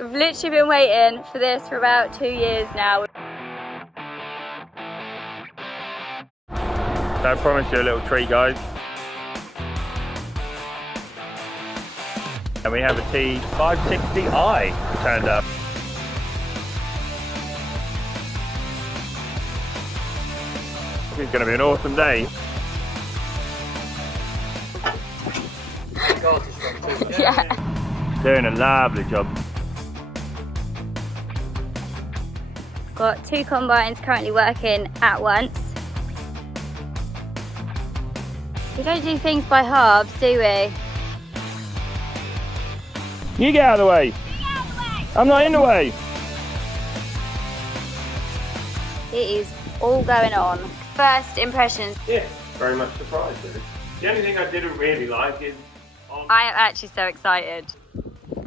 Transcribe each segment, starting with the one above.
We've literally been waiting for this for about 2 years now. So I promise you a little treat, guys. And we have a T560i turned up. It's going to be an awesome day. Yeah. Doing a lovely job. Got 2 combines currently working at once. We don't do things by halves, do we? You get out of the way. Get out of the way. I'm not in the way. It is all going on. First impressions. Yeah, very much surprised really. The only thing I didn't really like is... I am actually so excited.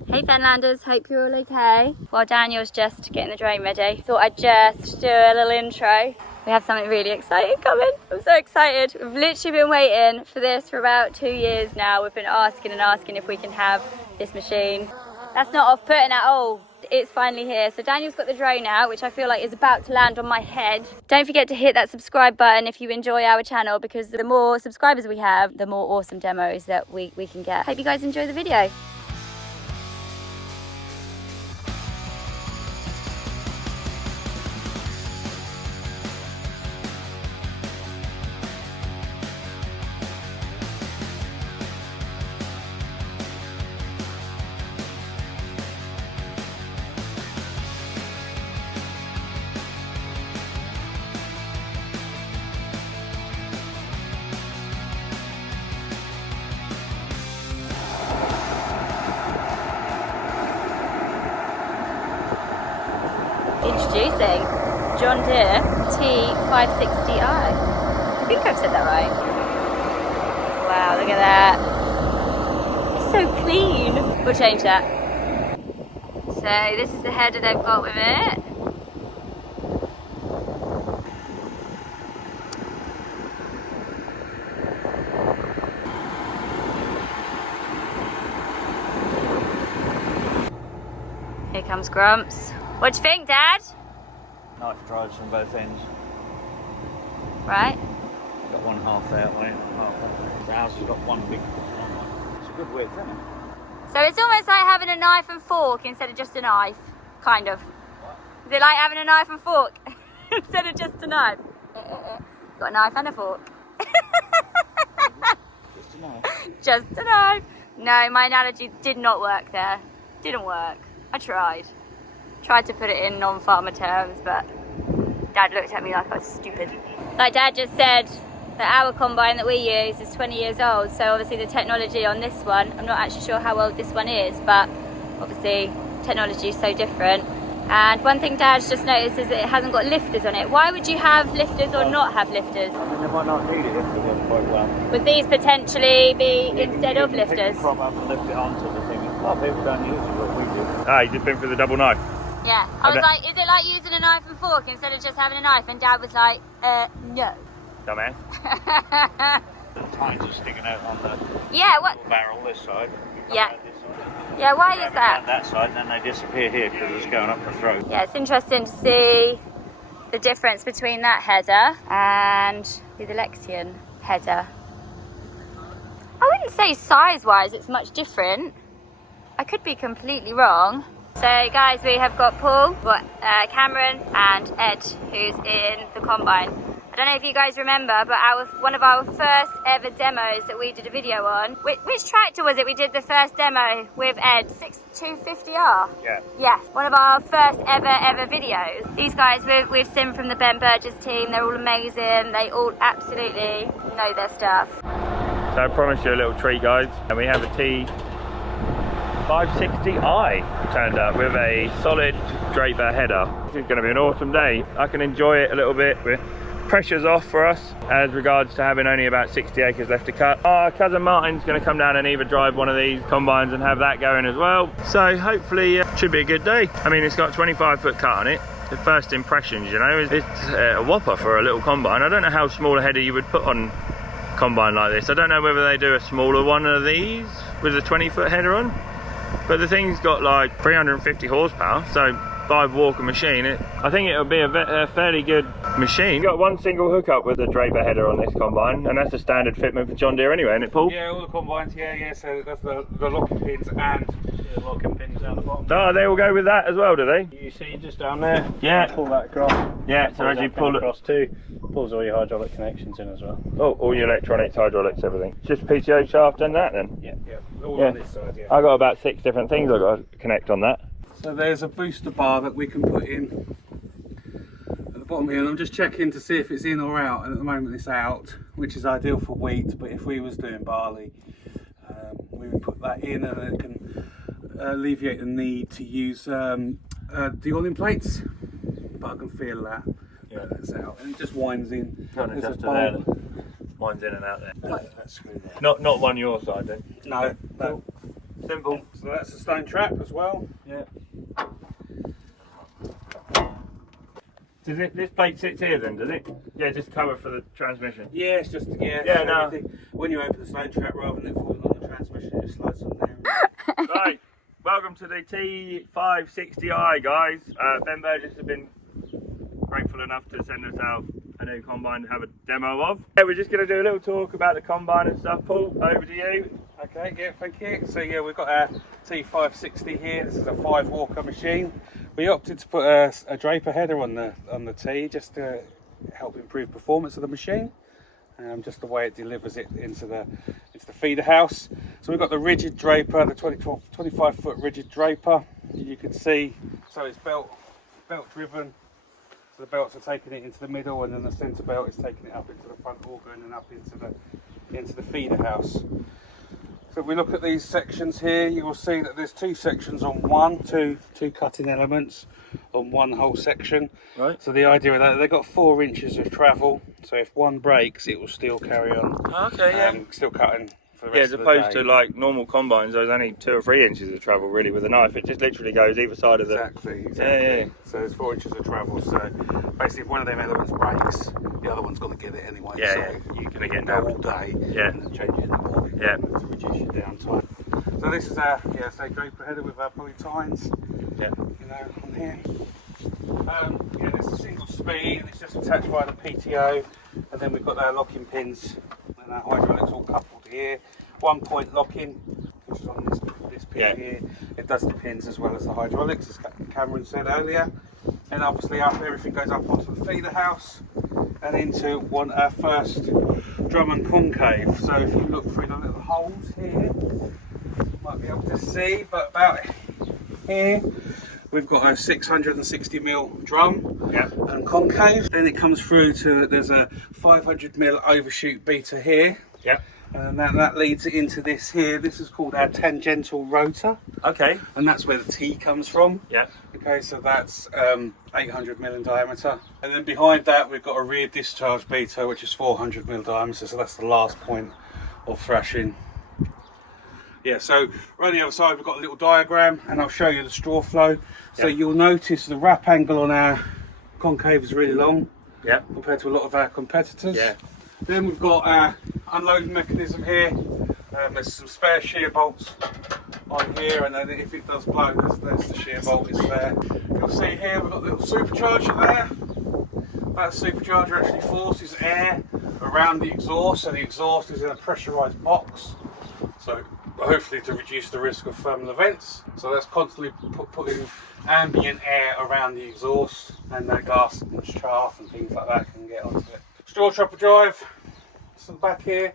Hey Fenlanders, hope you're all okay. While Daniel's just getting the drone ready, thought I'd just do a little intro. We have something really exciting coming. I'm so excited. We've literally been waiting for this for about 2 years now. We've been asking and asking if we can have this machine. That's not off-putting at all. It's finally here. So Daniel's got the drone out, which I feel like is about to land on my head. Don't forget to hit that subscribe button if you enjoy our channel, because the more subscribers we have, the more awesome demos that we can get. Hope you guys enjoy the video. Introducing John Deere T560i. I think I've said that right. Wow, look at that. It's so clean. We'll change that. So this is the header they've got with it. Here comes Grumps. What do you think, Dad? Knife drives from both ends. Right. Got one half that way, half that way. The house has got one big one. It's a good width, isn't it? So it's almost like having a knife and fork instead of just a knife, kind of. Is it like having a knife and fork instead of just a knife? Got a knife and a fork. Just a knife. Just a knife. No, my analogy did not work there. Didn't work. I tried. Tried to put it in non-farmer terms, but Dad looked at me like I was stupid. Like Dad just said, that our combine that we use is 20 years old, so obviously the technology on this one, I'm not actually sure how old this one is, but obviously technology is so different. And one thing Dad's just noticed is that it hasn't got lifters on it. Why would you have lifters or not have lifters? I mean, they might not need it if they work quite well. Would these potentially be instead of You can lifters? pick the prop up and lift it onto the thing. A lot of people don't use it, but we do. Ah, you just been for the double knife. Yeah, I was like, is it like using a knife and fork instead of just having a knife? And Dad was like, no. Dumbass. The tines are sticking out on the Yeah, what? barrel this side. Yeah. Yeah, why is Down that? that side, then they disappear here because it's going up the throat. Yeah, it's interesting to see the difference between that header and the Lexion header. I wouldn't say size-wise it's much different. I could be completely wrong. So guys, we have got Paul, Cameron and Ed, who's in the combine. I don't know if you guys remember, but one of our first ever demos that we did a video on, which tractor was it we did the first demo with Ed? 250i? Yeah. Yes, one of our first ever videos. These guys we've seen from the Ben Burgess team, they're all amazing, they all absolutely know their stuff. So I promise you a little treat, guys. And we have a T560i turned up with a solid Draper header. This is going to be an awesome day. I can enjoy it a little bit. Pressure's off for us as regards to having only about 60 acres left to cut. Our cousin Martin's going to come down and either drive one of these combines and have that going as well. So hopefully it should be a good day. I mean, it's got 25-foot cut on it. The first impressions, you know, it's a whopper for a little combine. I don't know how small a header you would put on a combine like this. I don't know whether they do a smaller one of these with a 20-foot header on. But the thing's got like 350 horsepower, so 5 walker machine. I think it'll be a fairly good machine. You've got one single hookup with the draper header on this combine, and that's a standard fitment for John Deere anyway, isn't it, Paul? Yeah, all the combines, yeah, so that's the locking pins and the locking pins down the bottom. Oh, they all go with that as well, do they? You see just down there? Yeah. Pull that across. Yeah, so as you pull it across too, pulls all your hydraulic connections in as well. Oh, all your electronics, hydraulics, everything. Just PTO shaft and that then? Yeah, all on this side, yeah. I got about 6 different things I've got to connect on that. So there's a booster bar that we can put in at the bottom here, and I'm just checking to see if it's in or out, and at the moment it's out, which is ideal for wheat, but if we was doing barley, we would put that in, and it can alleviate the need to use de-oiling plates, but I can feel that. Yeah, that's out, and it just winds in. Not an adjuster there, winds in and out there. That's screwed there. Not one your side then? No. Simple. So that's the stone trap as well. Yeah. Does this plate sits here then, does it? Yeah, just cover for the transmission. Yeah, it's just when you open the stone trap, rather than it falling on the transmission, it just slides on there. Right, welcome to the T560i, guys. Ben Burgess has been grateful enough to send us out a new combine to have a demo of. Yeah, we're just going to do a little talk about the combine and stuff. Paul, over to you. Okay, yeah, thank you. So yeah, we've got our T560 here. This is a 5 walker machine. We opted to put a draper header on the T just to help improve performance of the machine. Just the way it delivers it into the feeder house. So we've got the rigid draper, the 25-foot rigid draper. You can see, so it's belt driven. So the belts are taking it into the middle, and then the centre belt is taking it up into the front auger and then up into the feeder house. So if we look at these sections here, you will see that there's 2 sections on two cutting elements on one whole section. Right. So the idea of that, they've got 4 inches of travel. So if one breaks, it will still carry on. Okay, yeah. Still cutting for the Yeah, rest as of the day. opposed to like normal combines, there's only 2 or 3 inches of travel really with a knife. It just literally goes either side of the... Exactly. Yeah. So there's 4 inches of travel. So basically, if one of them elements breaks, the other one's going to get it anyway. Yeah, so yeah. you can get go all day and then change it in the morning to reduce your downtime. So this is our draper header with our pulley tines. Yeah. On here. It's a single speed, and it's just attached by the PTO, and then we've got our locking pins and our hydraulics all coupled here. 1 point locking, which is on this pin here. It does the pins as well as the hydraulics, as Cameron said earlier. And obviously everything goes up onto the feeder house and into our first drum and concave. So if you look through the little holes here, you might be able to see, but about here we've got a 660mm drum and concave. Then it comes through to, there's a 500mm overshoot beater here. Yeah. And that leads it into this here. This is called our tangential rotor. Okay. And that's where the T comes from. Yeah. Okay, so that's 800mm in diameter. And then behind that we've got a rear discharge beater, which is 400mm diameter. So that's the last point of thrashing. Yeah, so right on the other side we've got a little diagram, and I'll show you the straw flow. So you'll notice the wrap angle on our concave is really long compared to a lot of our competitors. Yeah. Then we've got our unloading mechanism here. There's some spare shear bolts on here, and then if it does blow, there's the shear bolt is there. You'll see here we've got a little supercharger there. That supercharger actually forces air around the exhaust, so the exhaust is in a pressurised box. So hopefully to reduce the risk of thermal events. So that's constantly putting ambient air around the exhaust, and the gas and chaff and things like that can get onto it. Straw chopper drive, to the back here,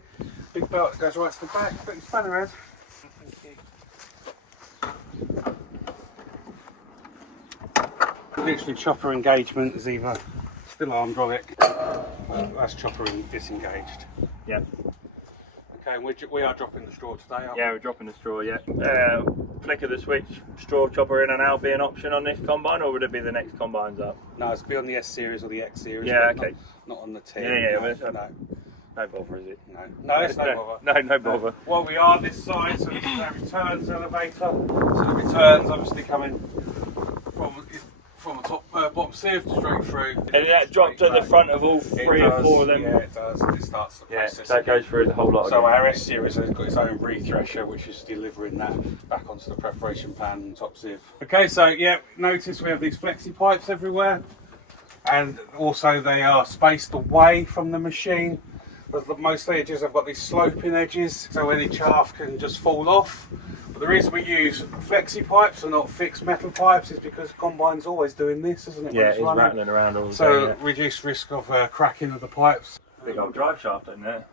big belt that goes right to the back. Put your spanner around. Literally, chopper engagement is either still arm hydraulic, that's chopper disengaged. Yeah. Okay, and we are dropping the straw today, aren't we? Yeah, we're dropping the straw, flick of the switch, straw chopper in and out be an option on this combine, or would it be the next combines up? No, it's be on the S series or the X series. Yeah, okay. Not on the T. No bother, is it? No, it's no bother. No bother. Well, we are this side, so this is our returns elevator. So the returns obviously coming from the top bottom sieve straight through. And that dropped to the front of all three or four of them? Yeah, it does. It starts the process. So it goes through the whole lot. So our S series has got its own re-thresher, which is delivering that back onto the preparation pan and top sieve. Okay, so yeah, notice we have these flexi pipes everywhere, and also they are spaced away from the machine. But most edges have got these sloping edges, so any chaff can just fall off. But the reason we use flexi pipes and not fixed metal pipes is because the combine's always doing this, isn't it? Yeah, it's rattling around all the so time. reduce risk of cracking of the pipes. Big old drive shaft in there.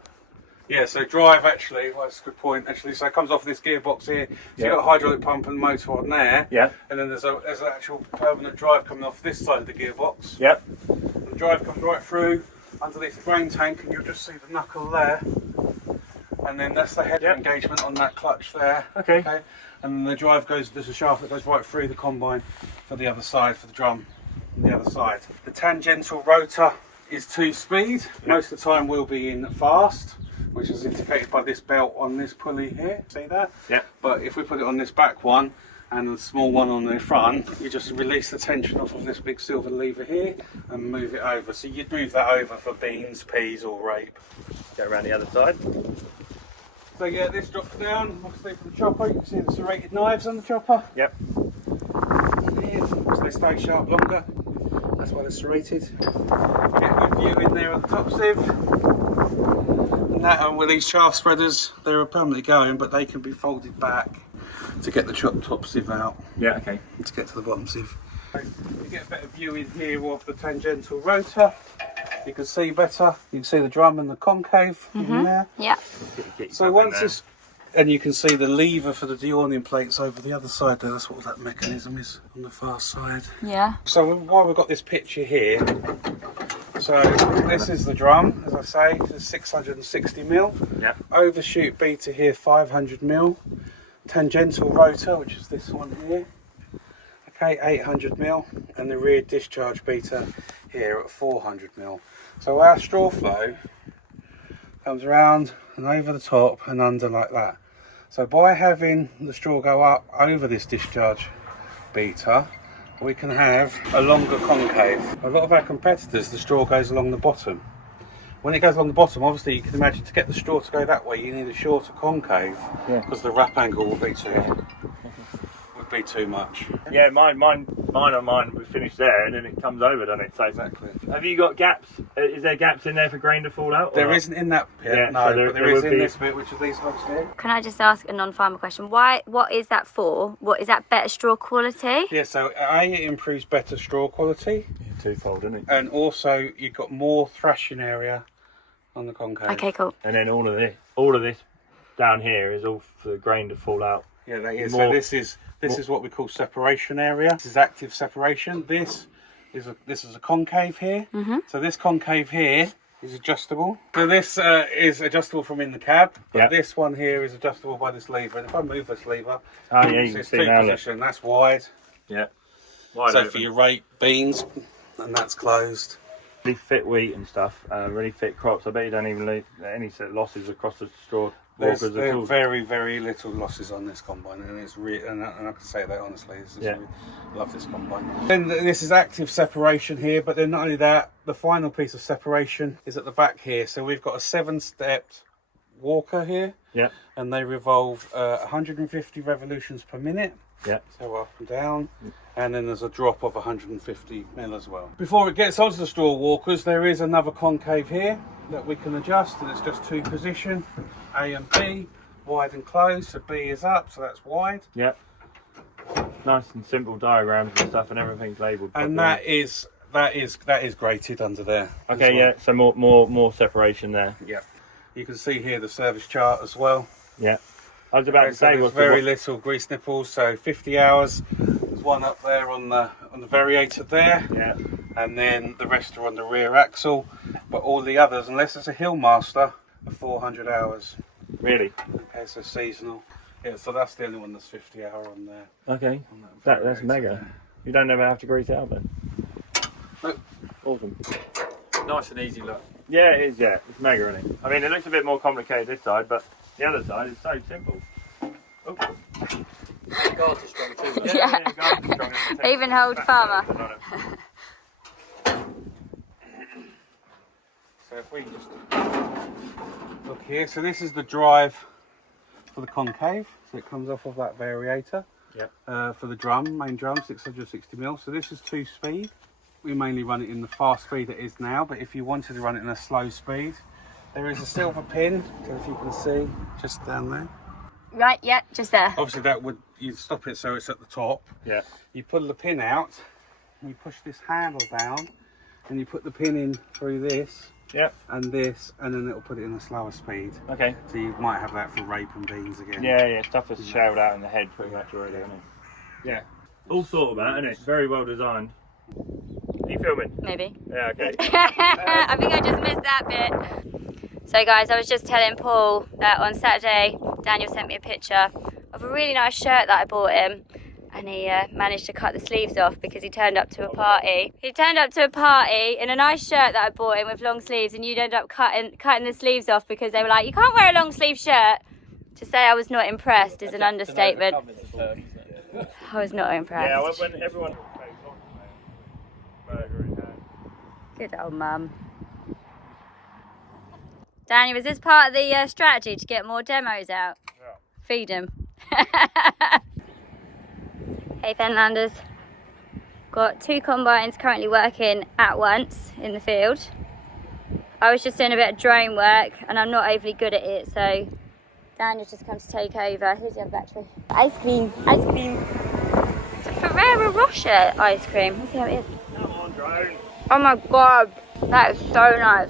Yeah, so drive actually, well, that's a good point actually. So it comes off this gearbox here. So you've got a hydraulic pump and motor on there. Yeah. And then there's an actual permanent drive coming off this side of the gearbox. Yep. And the drive comes right through underneath the drain tank, and you'll just see the knuckle there. And then that's the header engagement on that clutch there. Okay. And then the drive goes, there's a shaft that goes right through the combine for the other side, for the drum on the other side. The tangential rotor is 2-speed. Most of the time we'll be in fast, which is indicated by this belt on this pulley here. See that? Yeah. But if we put it on this back one and the small one on the front, you just release the tension off of this big silver lever here and move it over. So you'd move that over for beans, peas or rape. Go around the other side. So yeah, this drops down, obviously from the chopper. You can see the serrated knives on the chopper. Yep. So they stay sharp longer. That's why they're serrated. Get a good view in there on the top sieve. And that, and with these shaft spreaders, they're permanently going, but they can be folded back to get the top sieve out. Yeah, okay. To get to the bottom sieve. You get a better view in here of the tangential rotor. You can see better. You can see the drum and the concave in there. Yeah. So once this, and you can see the lever for the deorning plates over the other side there. That's what that mechanism is on the far side. Yeah. So while we've got this picture here, so this is the drum, as I say, it's 660mm. Yeah. Overshoot beater here 500mm. Tangential rotor, which is this one here. Okay, 800mm, and the rear discharge beater here at 400mm. So our straw flow comes around and over the top and under like that. So by having the straw go up over this discharge beater, we can have a longer concave. A lot of our competitors, the straw goes along the bottom. When it goes along the bottom, obviously you can imagine to get the straw to go that way, you need a shorter concave, because the wrap angle will be too much. Yeah, mine, we finish there and then it comes over, doesn't it? So Exactly. have you got gaps? Is there gaps in there for grain to fall out? There isn't in that bit, Yeah, no, so there but there is would in be. this bit, which are these logs here. Can I just ask a non-farmer question? What is that for? What is that, better straw quality? Yeah, so it improves better straw quality, Twofold, isn't it? and also you've got more thrashing area on the concave. Okay, cool. And then all of this down here is all for the grain to fall out. Yeah, that is. More- So this is what we call separation area. This is active separation. This is a concave here. So this concave here is adjustable. So this is adjustable from in the cab, but this one here is adjustable by this lever. And if I move this lever, You can it's see two now. position. That's wide. Yeah. Wide So open. for your rape beans, and that's closed. Really fit wheat and stuff, really fit crops. I bet you don't even leave any sort of losses across the straw walkers at There all. are very, very little losses on this combine, and it's and I can say that honestly. I love this combine. Then this is active separation here, but then not only that, the final piece of separation is at the back here. So we've got a 7-stepped walker here, and they revolve 150 revolutions per minute. Yeah. So up and down, and then there's a drop of 150 mil as well. Before it gets onto the straw walkers, there is another concave here that we can adjust, and it's just 2 position, A and B, wide and closed. So B is up, so that's wide. Yeah. Nice and simple diagrams and stuff, and everything's labelled. And that is grated under there. Okay, yeah. So more separation there. Yeah. You can see here the service chart as well. Yeah. I was about to say, there's very little grease nipples, so 50 hours. There's one up there on the variator there. Yeah. And then the rest are on the rear axle. But all the others, unless it's a Hillmaster, are 400 hours. Really? Okay, so seasonal. Yeah, so that's the only one that's 50 hour on there. Okay. On That's variator mega. there. You don't ever have to grease it out then. Nope. Awesome. Nice and easy look. Yeah, it is. Yeah, it's mega, isn't it? I mean, it looks a bit more complicated this side, but the other side is so simple. Oh. Guards are strong too. Yeah. guys are strong. Even hold farmer. So if we just look here, so this is the drive for the concave, so it comes off of that variator. Yep. For the drum, main drum, 660mm. So this is 2-speed. We mainly run it in the fast speed it is now, but if you wanted to run it in a slow speed, there is a silver pin, so if you can see, just down there. Right, yeah, just there. Obviously that would, you stop it so it's at the top. Yeah. You pull the pin out, and you push this handle down, and you put the pin in through this. Yep. And this, and then it'll put it in a slower speed. Okay. So you might have that for rape and beans again. Yeah, stuff that's shaved out in the head pretty much already, isn't it? Yeah. All thought about, isn't it? Very well designed. Are you filming? Maybe. Yeah, okay. I think I just missed that bit. So guys, I was just telling Paul that on Saturday, Daniel sent me a picture of a really nice shirt that I bought him. And he managed to cut the sleeves off because he turned up to a party. He turned up to a party in a nice shirt that I bought him with long sleeves, and you'd end up cutting the sleeves off because they were like, you can't wear a long sleeve shirt. To say I was not impressed is an understatement. I was not impressed. Yeah, when everyone... Good old mum. Daniel, is this part of the strategy to get more demos out? Yeah. Feed him. Hey Fenlanders, got 2 combines currently working at once in the field. I was just doing a bit of drone work and I'm not overly good at it, so Daniel's just come to take over. Here's the other battery. Ice cream, ice cream. It's a Ferrero Rocher ice cream. Let's see how it is. Come on, drone. Oh my god, that is so nice.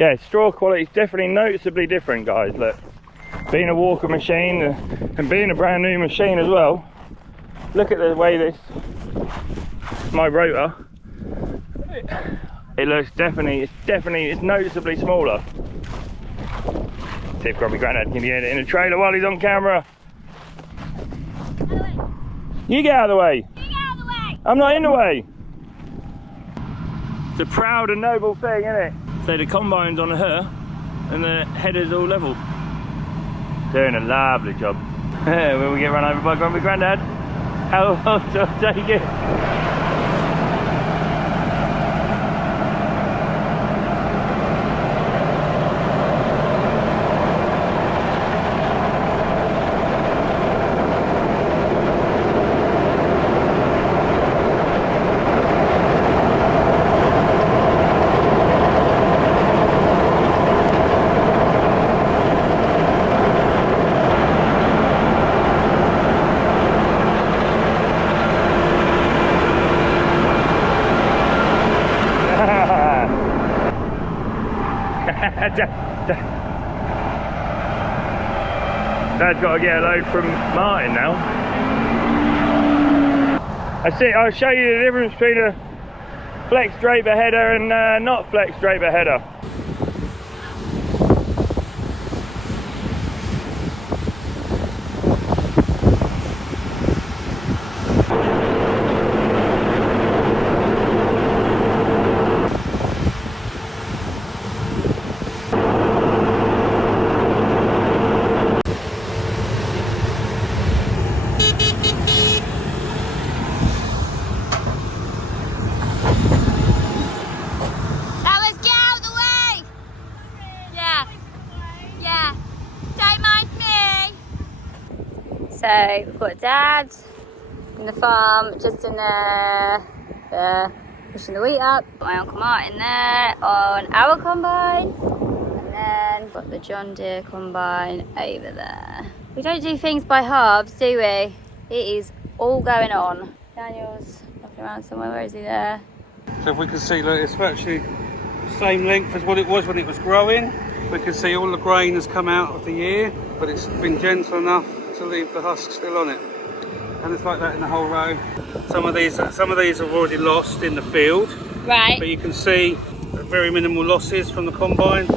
Yeah, straw quality is definitely noticeably different, guys. Look, being a walker machine and being a brand new machine as well. Look at the way this, my rotor, it looks it's noticeably smaller. See if Grubby Grandad can get it in a trailer while he's on camera. You get out of the way. You get out of the way. I'm not in the way. It's a proud and noble thing, isn't it? So the combine's on her and the header's all level. Doing a lovely job. When we get run over by Grumpy Grandad, how long do I take it? Dad's got to get a load from Martin now. That's it, I'll show you the difference between a flex draper header and not flex draper header. Alice, get out of the way! So we've got Dad in the farm, just in there, pushing the wheat up. Got my Uncle Martin there on our combine. And then got the John Deere combine over there. We don't do things by halves, do we? It is all going on. Daniel's looking around somewhere. Where is he there? So if we can see, look, it's virtually the same length as what it was when it was growing. We can see all the grain has come out of the ear, but it's been gentle enough to leave the husk still on it. And it's like that in the whole row. Some of these have already lost in the field. Right. But you can see very minimal losses from the combine.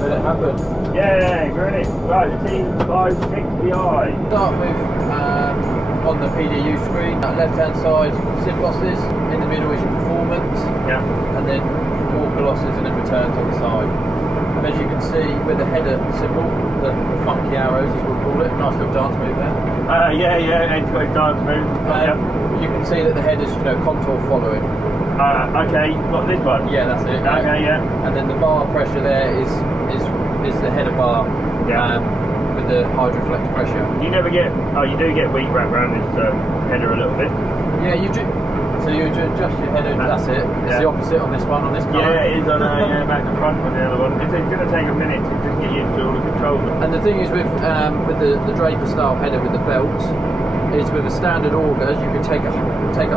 Let it happen. Yeah, great. Right, the T560i. Start with on the PDU screen. Left hand side, SIP losses. In the middle is your performance. Yeah. And then walker losses and then returns on the side. And as you can see with the header symbol, the funky arrows as we'll call it, nice little dance move there. Yeah, end-to-end dance move. You can see that the header's contour following. Okay, what, this one? Yeah, that's it. Okay, yeah. And then the bar pressure there is the header bar. Yeah. With the hydroflex pressure. You never get, you do get wheat wrapped around this header a little bit. Yeah, you do. So you adjust your header, that's it. It's the opposite on this one, on this car. Yeah, it is on back to front on the other one. It's going to take a minute to just get used to all the controls. And the thing is with the Draper style header with the belts, is with a standard auger, you can take a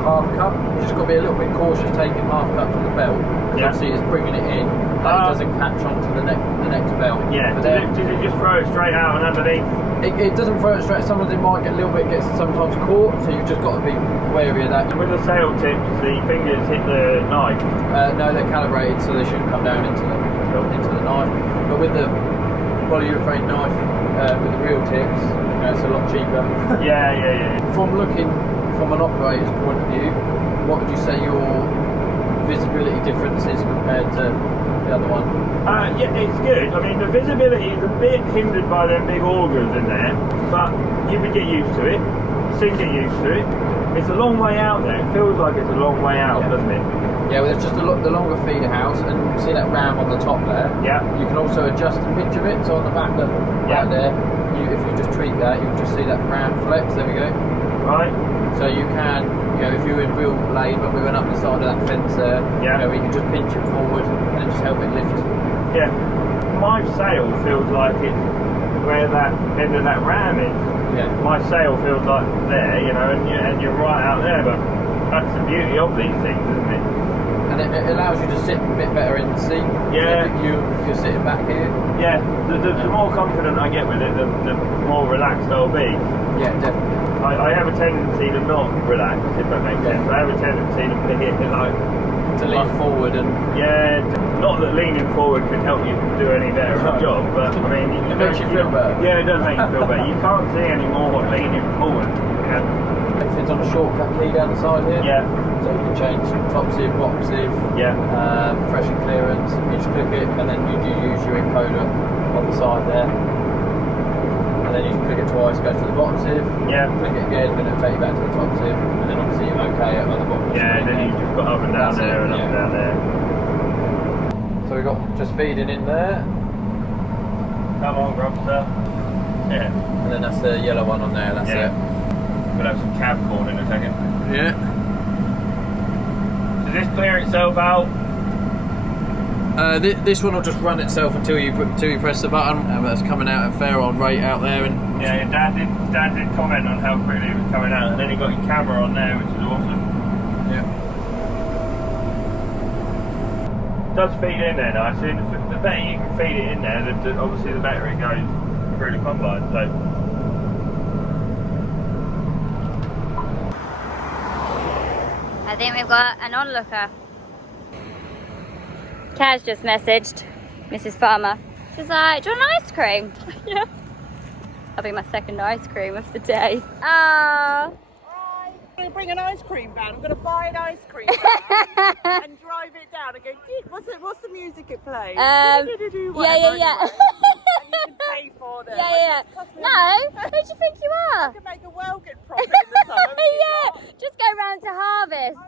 half cut. You just got to be a little bit cautious taking half cut from the belt. Because obviously it's bringing it in, and it doesn't catch onto the next belt. Yeah, does it just throw it straight out and underneath? It doesn't throw it straight. Sometimes it might get a little bit, gets sometimes caught, so you've just got to be wary of that. And with the sail tips, the fingers hit the knife? No, they're calibrated, so they shouldn't come down into the knife. But with the polyurethane knife, with the real tips, it's a lot cheaper. Yeah. From an operator's point of view, what would you say your visibility difference is compared to the other one? Yeah, it's good. I mean, the visibility is a bit hindered by them big augers in there, but you would get used to it. Soon get used to it. It's a long way out there. It feels like it's a long way out, doesn't it? Yeah, well, there's just the longer feeder house, and you see that ram on the top there. Yeah. You can also adjust the pitch of it. So on the back right there, if you just tweak that, you'll just see that ram flex. There we go. Right. So you can, if you're in real lane, when we went up the side of that fence there, you can just pinch it forward and just help it lift. Yeah. My sail feels like it's where that end of that ram is. Yeah. My sail feels like there, and you're right out there, but that's the beauty of these things, isn't it? And it allows you to sit a bit better in the seat. Yeah. If you're sitting back here. Yeah. The more confident I get with it, the more relaxed I'll be. Yeah, definitely. I have a tendency to not relax, if that makes sense. I have a tendency to lean forward and... Yeah, not that leaning forward can help you do any better of a job, but I mean... It makes you feel better. Yeah, it does make you feel better. You can't see any more leaning forward. It's on a shortcut key down the side here. Yeah. So you can change top sieve, bottom sieve, fresh and clearance. You just click it and then you do use your encoder on the side there. And then you click it twice, go to the bottom sieve. Yeah. Click it again, then it'll take you back to the top sieve. And then obviously you're okay at the bottom. Yeah, and then you've just got up and down there and up and down there. So we've got just feeding in there. Come on, Grubster. Yeah. And then that's the yellow one on there, that's it. We'll have some cab corn in a second. Yeah. Does this clear itself out? This one will just run itself until you press the button. That's coming out at fair on rate out there. And yeah, your dad did comment on how quickly it was coming out, and then he got your camera on there, which is awesome. Yeah. does feed in there nice. The better you can feed it in there, obviously the better it goes through the combine. So. I think we've got an onlooker. Kaz just messaged Mrs. Farmer. She's like, do you want an ice cream? Yeah. That'll be my second ice cream of the day. Ah. I'm going to bring an ice cream van. I'm going to buy an ice cream van and drive it down and go, what's the music it plays? Yeah. And you can pay for them. Yeah. No, who do you think you are? You can make a well good profit in the summer. Yeah, just go round to harvest.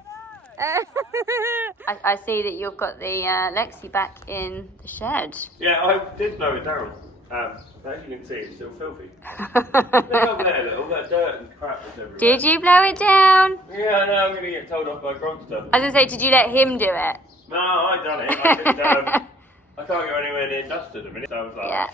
I see that you've got the Lexi back in the shed. Yeah, I did blow it down. As you can see, it's still filthy. Look up there, all that dirt and crap was everywhere. Did you blow it down? Yeah, I know, I'm going to get told off by Grogster. I was going to say, did you let him do it? No, I done it. I just, I can't go anywhere near dust at the minute, so I was like... Yeah.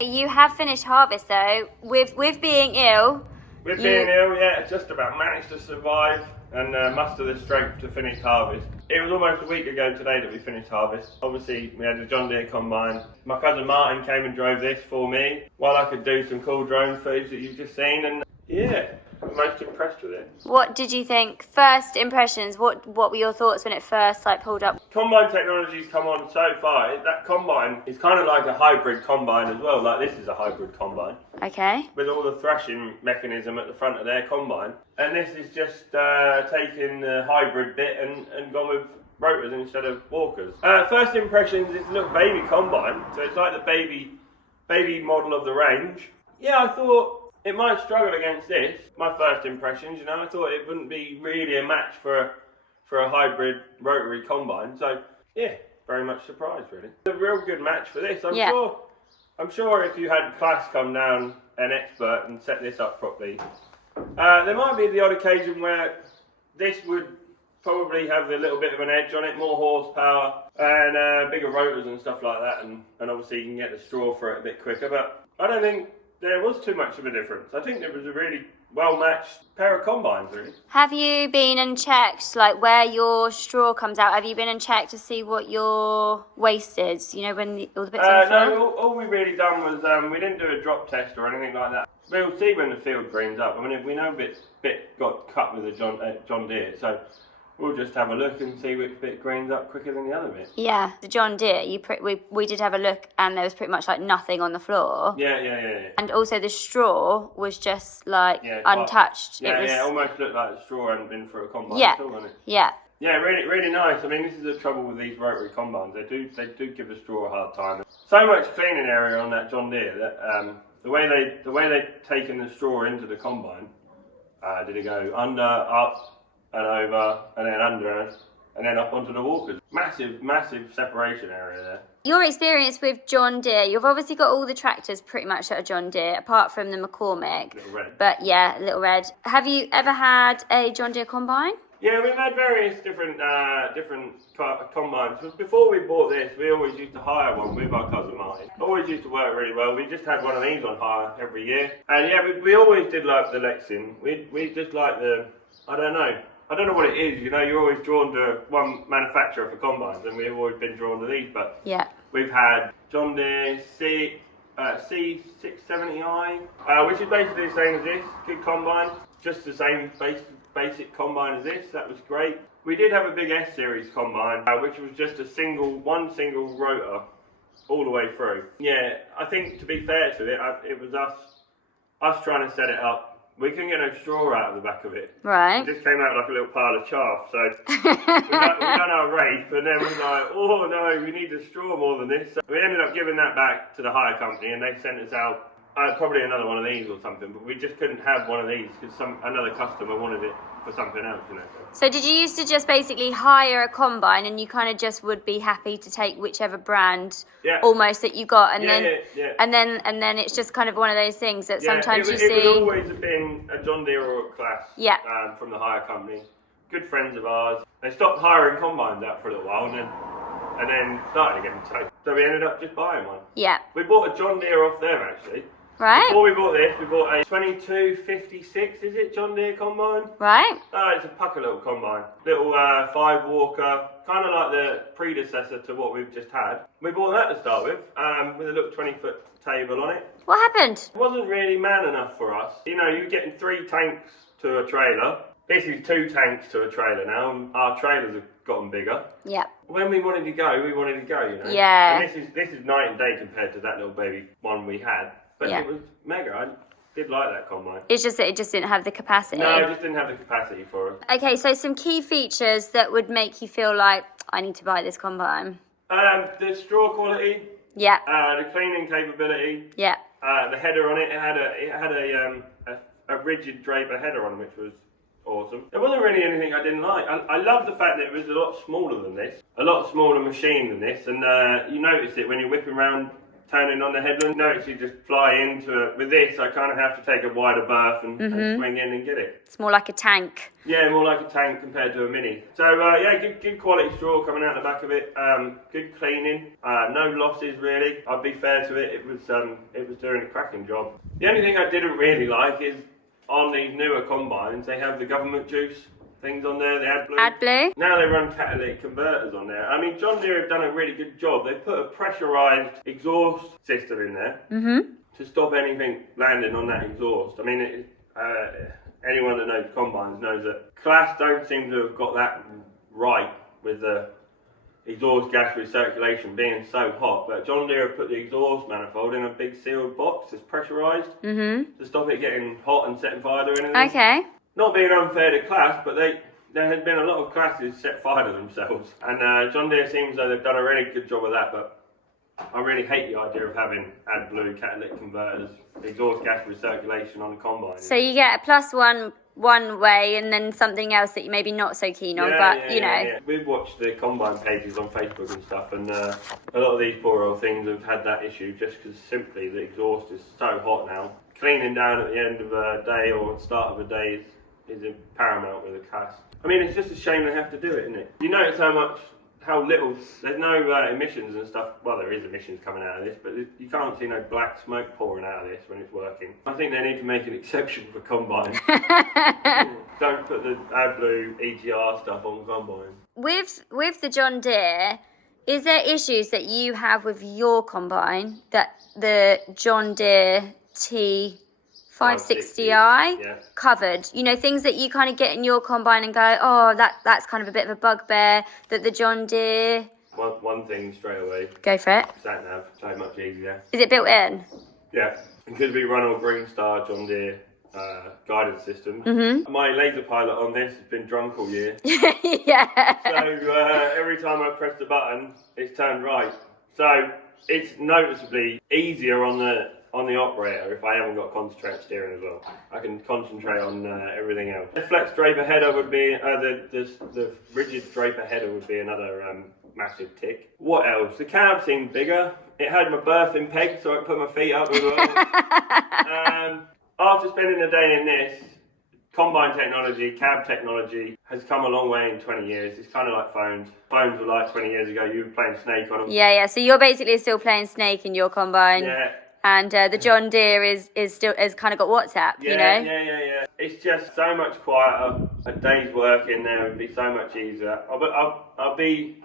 You have finished harvest though, with being ill. With being ill, yeah, just about managed to survive and muster the strength to finish harvest. It was almost a week ago today that we finished harvest. Obviously, we had the John Deere combine. My cousin Martin came and drove this for me while I could do some cool drone footage that you've just seen, and yeah, I'm most impressed with it. What did you think? First impressions, what were your thoughts when it first pulled up? Combine technology's come on so far. That combine is kind of like a hybrid combine as well. Like this is a hybrid combine. Okay. With all the thrashing mechanism at the front of their combine. And this is just taking the hybrid bit and gone with rotors instead of walkers. First impressions, it's a little baby combine. So it's like the baby model of the range. Yeah, I thought it might struggle against this. My first impressions, I thought it wouldn't be really a match for a hybrid rotary combine. So yeah, very much surprised really. It's a real good match for this. I'm sure if you had Class come down, an expert, and set this up properly, there might be the odd occasion where this would probably have a little bit of an edge on it, more horsepower and bigger rotors and stuff like that, and obviously you can get the straw for it a bit quicker, but I don't think there was too much of a difference. I think there was a really well-matched pair of combines, really. Have you been and checked, where your straw comes out? Have you been and checked to see what your waste is? When all the bits on the floor? No, all we really done was, we didn't do a drop test or anything like that. We'll see when the field greens up. I mean, we know bit got cut with the John Deere, so we'll just have a look and see which bit greens up quicker than the other bit. Yeah, the John Deere, we did have a look and there was pretty much nothing on the floor. Yeah. And also the straw was just untouched. Yeah, almost looked like the straw hadn't been through a combine at all, wasn't it? Yeah. Yeah, really, really nice. I mean, this is the trouble with these rotary combines. They do give the straw a hard time. So much cleaning area on that John Deere that the way they've taken the straw into the combine, did it go under, up, and over, and then under, and then up onto the walkers. Massive separation area there. Your experience with John Deere, you've obviously got all the tractors pretty much at a John Deere, apart from the McCormick. Little Red. But yeah, Little Red. Have you ever had a John Deere combine? Yeah, we've had various different combines. Before we bought this, we always used to hire one with our cousin Martin. Always used to work really well. We just had one of these on hire every year. And yeah, we always did like the Lexin. We just like I don't know what it is, you're always drawn to one manufacturer for combines, and we've always been drawn to these, but yeah, we've had John Deere T560i, which is basically the same as this, good combine, just the same basic combine as this. That was great. We did have a big S-series combine, which was just one single rotor all the way through. Yeah, I think to be fair to it, it was us trying to set it up. We couldn't get no straw out of the back of it. Right. It just came out like a little pile of chaff. So we done our rape, and then we were like, oh no, we need the straw more than this. So we ended up giving that back to the hire company, and they sent us out probably another one of these or something. But we just couldn't have one of these because another customer wanted it for something else, So did you used to just basically hire a combine, and you kind of just would be happy to take whichever brand almost that you got, and and then it's just kind of one of those things that sometimes you see. It would always have been a John Deere or a Class from the hire company. Good friends of ours. They stopped hiring combines out for a little while, and then started again. So we ended up just buying one. Yeah. We bought a John Deere off them actually. Right. Before we bought this, we bought a 2256, is it, John Deere combine? Right. It's a pucker little combine. Little 5-walker, kind of like the predecessor to what we've just had. We bought that to start with a little 20-foot table on it. What happened? It wasn't really man enough for us. You know, you're getting 3 tanks to a trailer. This is 2 tanks to a trailer now, and our trailers have gotten bigger. Yep. When we wanted to go, you know. Yeah. And this is night and day compared to that little baby one we had. But Yeah. it was mega. I did like that combine. It's just that it just didn't have the capacity. No, it just didn't have the capacity for it. Okay, so some key features that would make you feel like, I need to buy this combine. The straw quality. Yeah. The cleaning capability. Yeah. The header on it. It had a rigid draper header on it, which was awesome. There wasn't really anything I didn't like. I love the fact that it was a lot smaller than this, a lot smaller machine than this, and you notice it when you're whipping around, turning on the headland. You notice you just fly into it. With this, I kind of have to take a wider berth and swing in and get it. It's more like a tank. Yeah, more like a tank compared to a mini. So yeah, good quality straw coming out the back of it. Good cleaning. No losses really. I'll be fair to it. It was doing a cracking job. The only thing I didn't really like is on these newer combines, they have the government juice things on there, the AdBlue. AdBlue? Now they run catalytic converters on there. I mean, John Deere have done a really good job. They put a pressurised exhaust system in there to stop anything landing on that exhaust. I mean, anyone that knows combines knows that Class don't seem to have got that right with the exhaust gas recirculation being so hot, but John Deere put the exhaust manifold in a big sealed box that's pressurised to stop it getting hot and setting fire to anything. Okay. Not being unfair to Class, but there has been a lot of classes set fire to themselves, and John Deere seems though they've done a really good job of that, but I really hate the idea of having AdBlue, catalytic converters, exhaust gas recirculation on the combine. So you get a +1 one way and then something else that you maybe not so keen on, you know. Yeah. We've watched the combine pages on Facebook and stuff, and a lot of these poor old things have had that issue just because simply the exhaust is so hot now. Cleaning down at the end of a day or start of a day is paramount with a Class. I mean, it's just a shame they have to do it, isn't it? You notice how little, there's no emissions and stuff. Well, there is emissions coming out of this, but you can't see no black smoke pouring out of this when it's working. I think they need to make an exception for combine. Don't put the AdBlue EGR stuff on combine. With the John Deere, is there issues that you have with your combine that the John Deere T560i covered? You know, things that you kind of get in your combine and go, oh, that's kind of a bit of a bugbear, that the John Deere... One thing straight away. Go for it. Sat nav, so much easier. Is it built in? Yeah, because we run on Green Star John Deere guidance system. My laser pilot on this has been drunk all year. Yeah. So every time I press the button, it's turned right. So it's noticeably easier on the operator if I haven't got to concentrate on steering as well. I can concentrate on everything else. The flex draper header would be, the rigid draper header would be another massive tick. What else? The cab seemed bigger. It had my berthing peg so I could put my feet up as well. After spending a day in this, combine technology, cab technology has come a long way in 20 years. It's kind of like phones. Phones were like 20 years ago, you were playing Snake on them. Yeah, so you're basically still playing Snake in your combine. Yeah. And the John Deere is kind of got WhatsApp, you know? Yeah. It's just so much quieter. A day's work in there would be so much easier. I'll be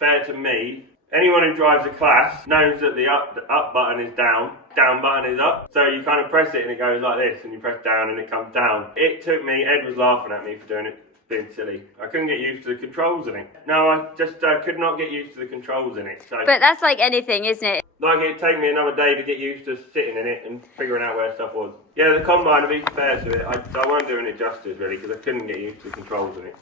fair to me. Anyone who drives a Class knows that the up button is down button is up. So you kind of press it and it goes like this, and you press down and it comes down. It took me, Ed was laughing at me for doing it, being silly. I couldn't get used to the controls in it. No, I just could not get used to the controls in it. So, but that's like anything, isn't it? like it'd take me another day to get used to sitting in it and figuring out where stuff was. Yeah, the combine, to be fair to it, I weren't doing it justice really, because I couldn't get used to the controls in it.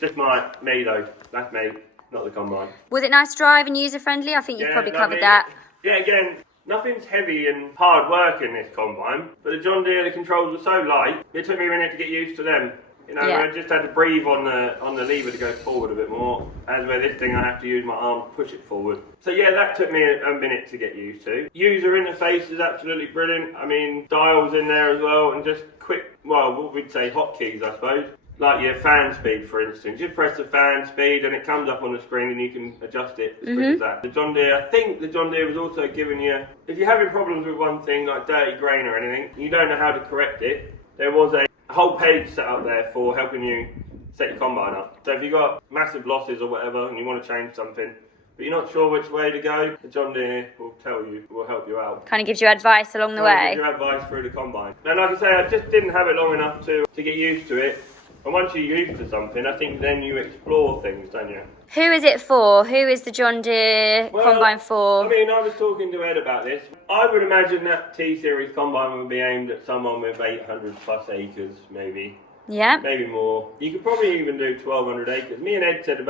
Just me though, that's me. Not the combine. Was it nice to drive and user friendly? I think you've probably covered that. Yeah, again, nothing's heavy and hard work in this combine, but the John Deere, the controls were so light, it took me a minute to get used to them. You know, I just had to breathe on the lever to go forward a bit more. As with this thing, I have to use my arm to push it forward. So yeah, that took me a minute to get used to. User interface is absolutely brilliant. I mean, dials in there as well, and just quick, well, what we'd say hotkeys, I suppose. like your fan speed, for instance. You press the fan speed and it comes up on the screen and you can adjust it as quick as that. The John Deere, I think the John Deere was also giving you, if you're having problems with one thing like dirty grain or anything, you don't know how to correct it, there was a whole page set up there for helping you set your combine up. So if you've got massive losses or whatever and you want to change something, but you're not sure which way to go, the John Deere will tell you, will help you out. Kind of gives you advice along the way. Gives you advice through the combine. And like I say, I just didn't have it long enough to get used to it. And once you're used to something, I think then you explore things, don't you? Who is it for? Who is the John Deere combine for? I mean, I was talking to Ed about this. I would imagine that T-Series combine would be aimed at someone with 800 plus acres, maybe. Yeah. Maybe more. You could probably even do 1,200 acres. Me and Ed said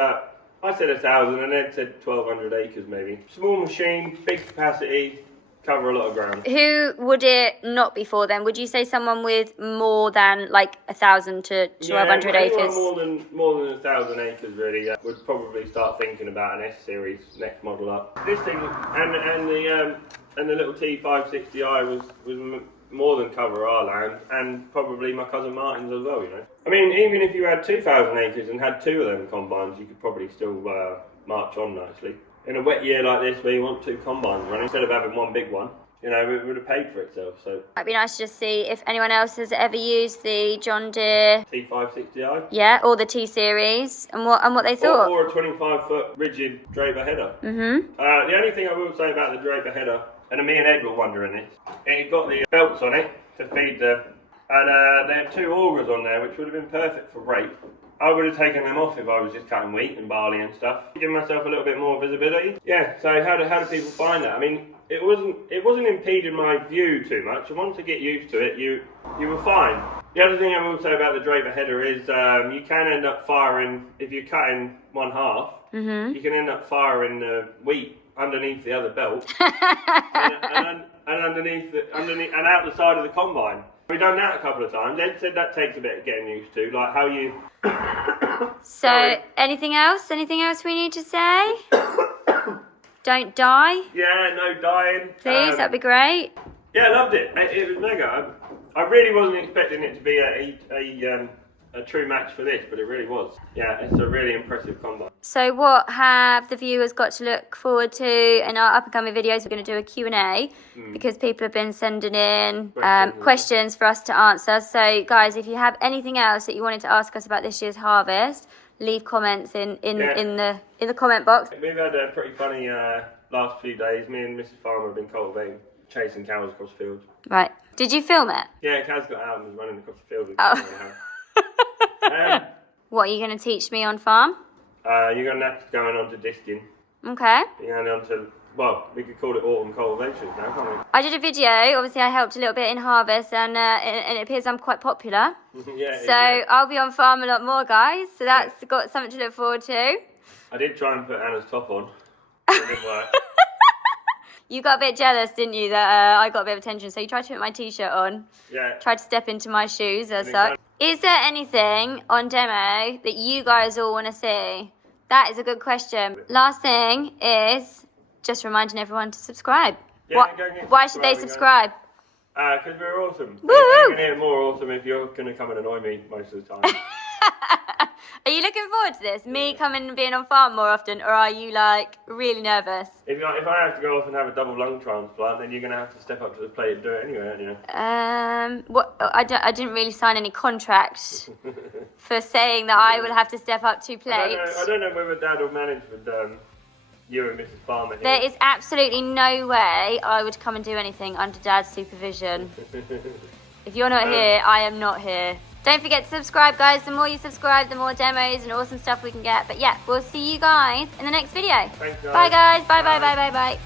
I said 1,000 and Ed said 1,200 acres maybe. Small machine, big capacity, cover a lot of ground. Who would it not be for then? Would you say someone with more than like 1,000 to 1,200 acres? More than 1,000 acres really would probably start thinking about an S-Series next model up. This thing and the little T560i was more than cover our land, and probably my cousin Martin's as well, you know. I mean, even if you had 2,000 acres and had two of them combines, you could probably still march on nicely. In a wet year like this where you want two combines running, instead of having one big one, you know, it would have paid for itself. So it'd be nice to just see if anyone else has ever used the John Deere T560i. Yeah, or the T-Series, and what they thought. Or a 25-foot rigid draper header. The only thing I will say about the draper header, and me and Ed were wondering this, it got the belts on it to feed and there are two augers on there which would have been perfect for rape. I would have taken them off if I was just cutting wheat and barley and stuff. Give myself a little bit more visibility. Yeah, so how do people find that? I mean, it wasn't impeding my view too much, and once you get used to it, you were fine. The other thing I will say about the draper header is you can end up firing, if you're cutting one half, you can end up firing the wheat underneath the other belt and underneath and out the side of the combine. We've done that a couple of times. Ed said that takes a bit of getting used to, like how you... So, anything else? Anything else we need to say? Don't die? Yeah, no dying. Please, that'd be great. Yeah, I loved it. It was mega. I really wasn't expecting it to be a true match for this, but it really was. Yeah, it's a really impressive combine. So what have the viewers got to look forward to in our up-and-coming videos? We're going to do a Q&A because people have been sending in questions for us to answer. So guys, if you have anything else that you wanted to ask us about this year's harvest, leave comments in the comment box. We've had a pretty funny last few days. Me and Mrs. Farmer have been cultivating, chasing cows across fields. Right. Did you film it? Yeah, Kaz got out and was running across the field. What are you going to teach me on farm? You're going to have to go on to disking. Okay. You're going on to, well, we could call it autumn cultivation now, can't we? I did a video, obviously I helped a little bit in harvest, and it appears I'm quite popular. So I'll be on farm a lot more, guys, so that's got something to look forward to. I did try and put Anna's top on, it didn't work. You got a bit jealous, didn't you, that I got a bit of attention, so you tried to put my t-shirt on. Yeah. Tried to step into my shoes as such. Is there anything on demo that you guys all want to see? That is a good question. Last thing is just reminding everyone to subscribe. Yeah, why should they subscribe? Because we're awesome. Woo! You're going to hear more awesome if you're going to come and annoy me most of the time. Are you looking forward to this? Me coming and being on farm more often, or are you like really nervous? If I have to go off and have a double lung transplant, then you're going to have to step up to the plate and do it anyway, aren't you? What? I didn't really sign any contract for saying that I will have to step up 2 plates. I don't know whether Dad will manage with you and Mrs. Farmer here. There is absolutely no way I would come and do anything under Dad's supervision. If you're not here, I am not here. Don't forget to subscribe, guys. The more you subscribe, the more demos and awesome stuff we can get. But yeah, we'll see you guys in the next video. Thanks, guys. Bye, guys. Bye, bye, bye, bye, bye.